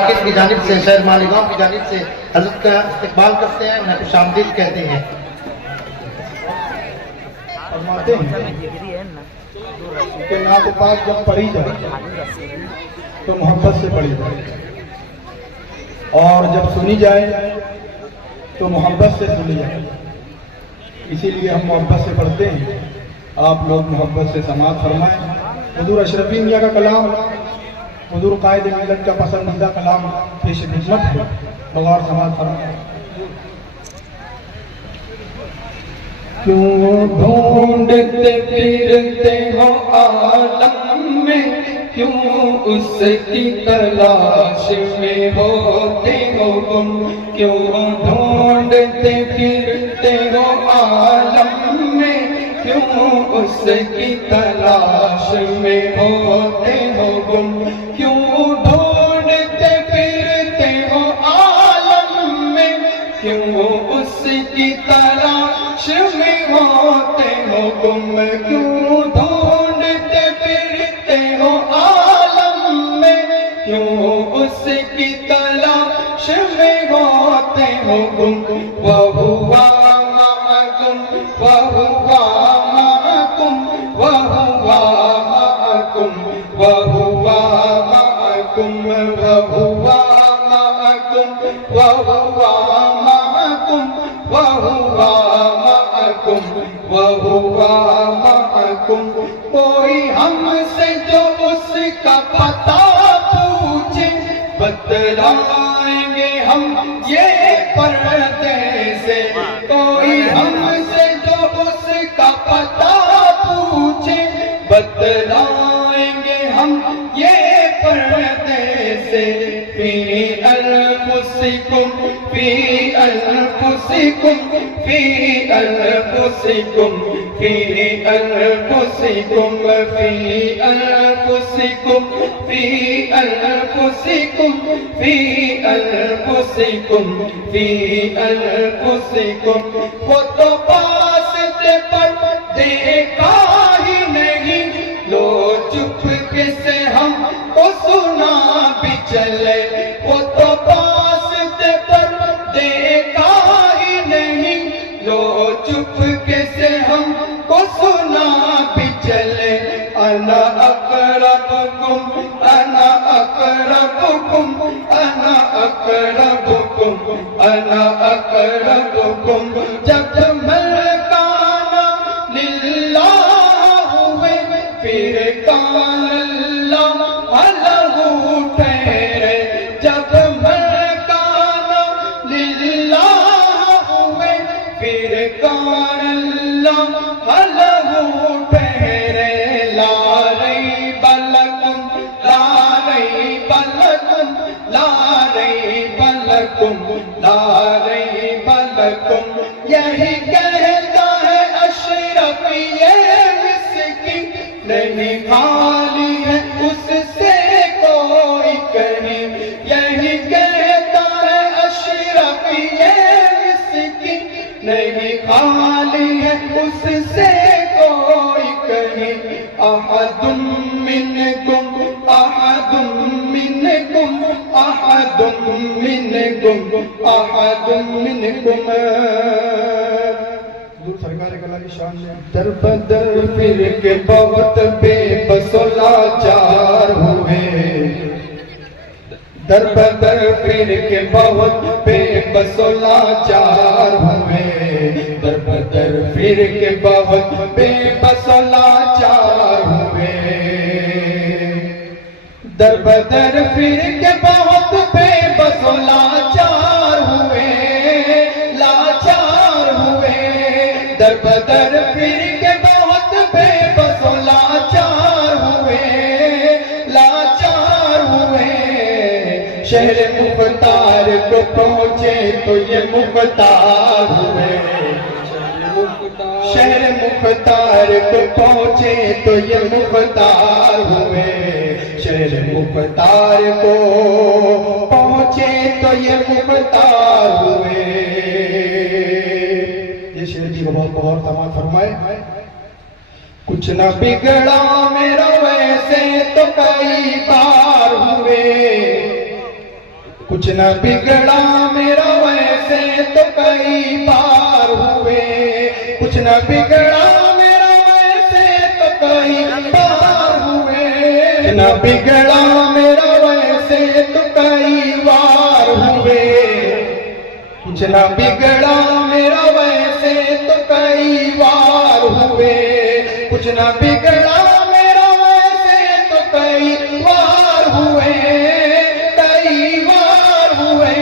Market की जानिब से, शहर मालीगांव की जानिब से हजरत का इस्तकबाल करते हैं, उन्हें खुश आमदीद कहते हैं। फरमाते हैं कि नात पाक जब पढ़ी जाए तो मोहब्बत से पढ़ी जाए, और जब सुनी जाए तो मोहब्बत से सुनी जाए। इसीलिए हम मोहब्बत से पढ़ते हैं। आप लोग मोहब्बत से समाअत फरमाएं। हुजूर अशरफी मियां का कलाम, हुजूर कायद मिल्लत का पसंदीदा कलाम पेश खिदमत है, बगौर समाअत फरमाएं। क्यों ढूंढते फिरते हो आलम में, क्यों उसकी तलाश में होते हो तुम, क्यों ढूंढते फिरते हो आलम में, क्यों उसकी तलाश में होते हो तुम, क्यों ढूंढते फिरते हो आलम में, क्यों उसकी तलाश में होते हो तुम, क्यों ढूंढते फिरते हो आलम में, क्यों उसकी तलाश में होते हो तुम। वहुवा माअकुम, वहुवा माअकुम, वहुवा माअकुम, वहुवा माअकुम, वहुवा माअकुम, वहुवा माअकुम, वहुवा माअकुम, वहुवा माअकुम। कोई हमसे जो उसका पता पूछे, बतलाएंगे हम ये पर्दे से। कोई हमसे जो उसका पता पूछे, बतलाएंगे हम ये पर्दे से। फी अनफुसिकुम, फी अनफुसिकुम, फी अनफुसिकुम, फी अनफुसिकुम, फी अनफुसिकुम, फी अनफुसिकुम, फी अनफुसिकुम, फी अनफुसिकुम। वो तो पास थे पर देखा ही नहीं, लो चुपके से हमको सुना भी चले। वो तो पास थे पर देखा ही नहीं, लो चुपके से हमको सुना भी चले। अना अक़रबुकुम, अना अक़रबुकुम, अना अक़रबुकुम, अना अक़रबुकुम। जब मलकाना लिल्लाह हुए, फिर कान अल्लाह लहू ठहरे। जब मलकाना लिल्लाह हुए, फिर कान अल्लाह लहू ठहरे। ला रैब लकुम, ला रैब लकुम, ला रैब लकुम, ला रैब लकुम। यही कहता है अशरफ ये मिस्की, नहीं खाली है उससे कोई कहीं। यही कहता है अशरफ ये मिस्की, नहीं खाली है उससे कोई कहीं। अहदुम मिनकुम, अहदुम मिनकुम, अहदुम मिनकुम, अहदुम मिनकुम। सरकार कला की शान में दर बदर फिर के बहुत बेबसो लाचार हुए, दर बदर फिर के बहुत बेबसो लाचार हुए, दर बदर फिर के बहुत बेबसो लाचार हुए। दर बदर फिर के बहुत बेबसो लाचार हुए, लाचार हुए। दर बदर फिर के बहुत बेबसो लाचार हुए, लाचार हुए। शहर मुख्तार को पहुँचे तो ये मुख्तार हुए, शहर मुख्तार को पहुँचे तो ये मुख्तार हुए, शहर मुख्तार को पहुँचे तो ये मुख्तार हुए। ये शेर की बहुत बहुत समाअत फरमाए। कुछ न बिगड़ा मेरा वैसे तो कई बार हुए, कुछ न बिगड़ा मेरा वैसे तो कई बार हुए, कुछ न बिगड़ा मेरा वैसे तो कई बार हुए, न बिगड़ा मेरा वैसे तो कई बार हुए, कुछ न बिगड़ा मेरा वैसे तो कई बार हुए, कुछ न बिगड़ा मेरा वैसे तो कई बार हुए, कई बार हुए।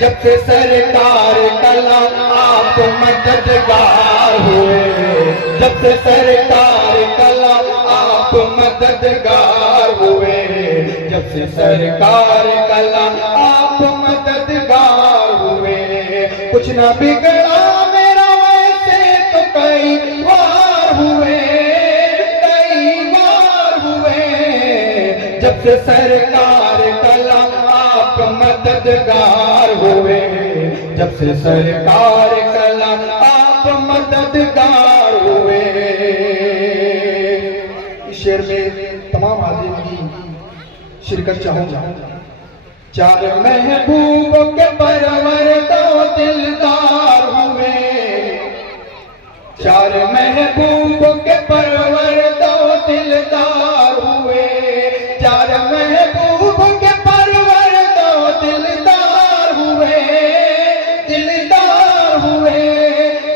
जब से सरकार कला आप मददगार हुए, जब से सरकार कला आप मददगार हुए, जब से सरकार कला आप मददगार हुए, कुछ न बिगड़ा मेरा वैसे तो कई बार हुए, कई बार हुए। जब से सरकार कला आप मददगार हुए, जब से सरकार कला आप मददगार हुए। इस शेर में तमाम हाजिर की शिरकत चाहूंगा। चार महबूबों के परवर दो दिलदार हुए, चार महबूबों के परवर दो दिलदार हुए, चार महबूबों के परवर दो दिलदार हुए, दिलदार हुए।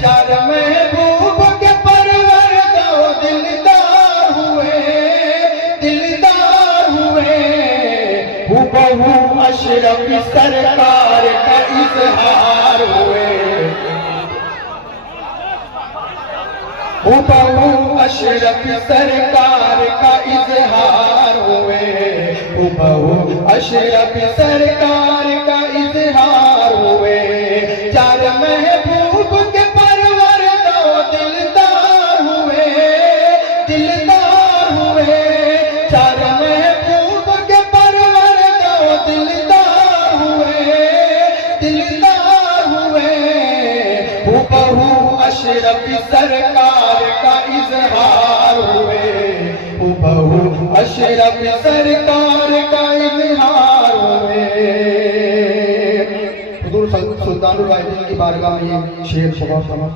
चार महबूबों के परवर दो दिलदार हुए, दिलदार हुए। हुबहू अशरफ सरकार का इजहार हुए, हुबहू अशरफ सरकार का इजहार हुए, हुबहू अशरफ सरकार का इजहार हुए। चार महबूब के परवर दो दिलदार हुए, दिलदार हुए। चार महबूब के परवर दो दिलदार हुए, दिलदार हुए। हुबहू अशरफ सरकार का इजहार हुए, हुबहू अशरफ सरकार का इजहार हुए। हुजूर सुल्तानुल वाहिदीन की बारगाह में ये शेर बहुत समझ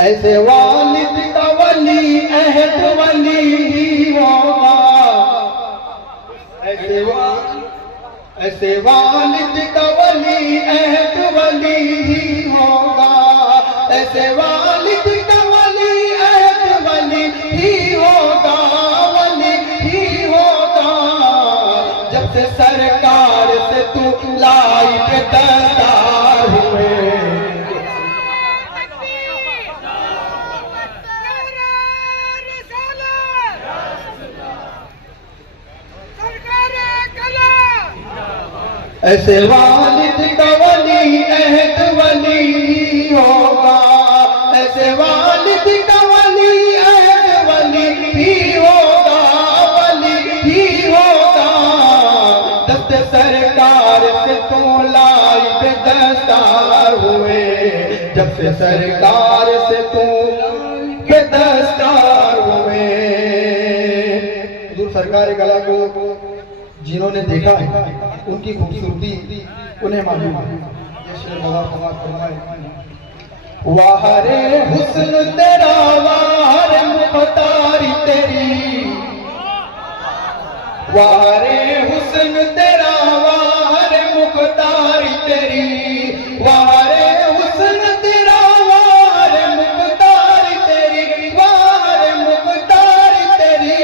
ऐसे वालिद का वली अहद वली ही होगा, ऐसे वालिद का वली अहद वली ही होगा, ऐसे वालिद का वली अहद वली ही होगा, वली ही होगा। जब से सरकार से तू लाई पे दस्तार हुए, ऐसे वालिद का वली अहद वली होगा, ऐसे वालिद का वली अहद वली ही होगा, वली ही होगा। दस्त सरकार से तो लाई पे दस्तार हुए, जब से सरकार से तो पे दस्तार हुए। हुजूर सरकार कला को जिन्होंने देखा है उनकी खूबसूरती उन्हें मालूम है। वाह रे हुस्न तेरा, वाह रे मुख्तारी तेरी, वाह रे हुस्न तेरा, वाह रे मुख्तारी तेरी, वाह रे हुस्न तेरा, वाह रे मुख्तारी तेरी, वाह रे मुख्तारी तेरी।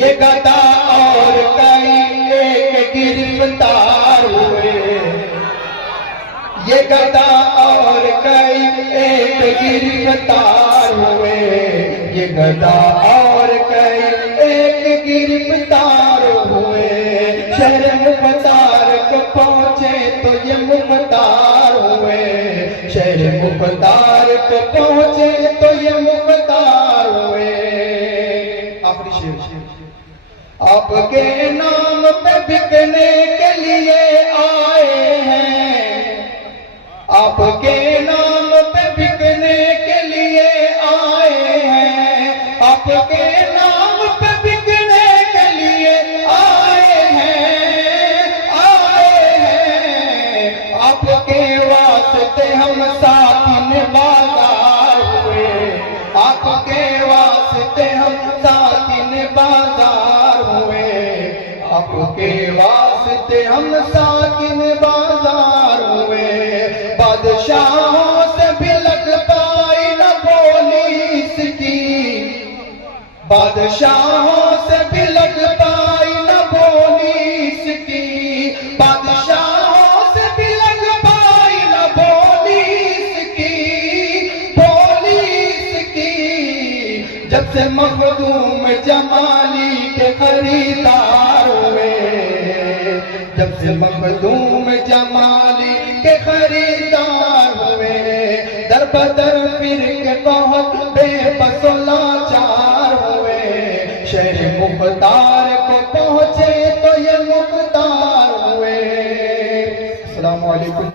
ये गदा और कई एक गिरफ्तार हुए, ये गदा और कई एक गिरफ्तार हुए, ये गदा और कई एक गिरफ्तार हुए। शहर मुख्तार को पहुंचे तो ये मुख्तार हुए, शहर मुख्तार को पहुंचे तो ये मुख्तार हुए। आखिरी शेर, आपके नाम पे बिकने के लिए आए हैं, आपके नाम पे बिकने के लिए आए हैं, आपके नाम पे बिकने के लिए आए हैं, آپ کے واسطے ہم ساکن بازار ہوئے، بادشاہوں سے بھی لگ پائی نہ پولیس کی، بادشاہوں سے بھی لگ پائی نہ پولیس کی، بادشاہوں سے بھی لگ پائی نہ پولیس کی، پولیس کی۔ جب سے مخدوم جمالی کے خریدار ہوئے، جب سے مخدوم جمالی کے خریدار ہوئے، در بدر پھر کے بہت بے بس و لاچار ہوئے، شہر مختار کو پہنچے تو یہ مختار ہوئے۔ السلام علیکم۔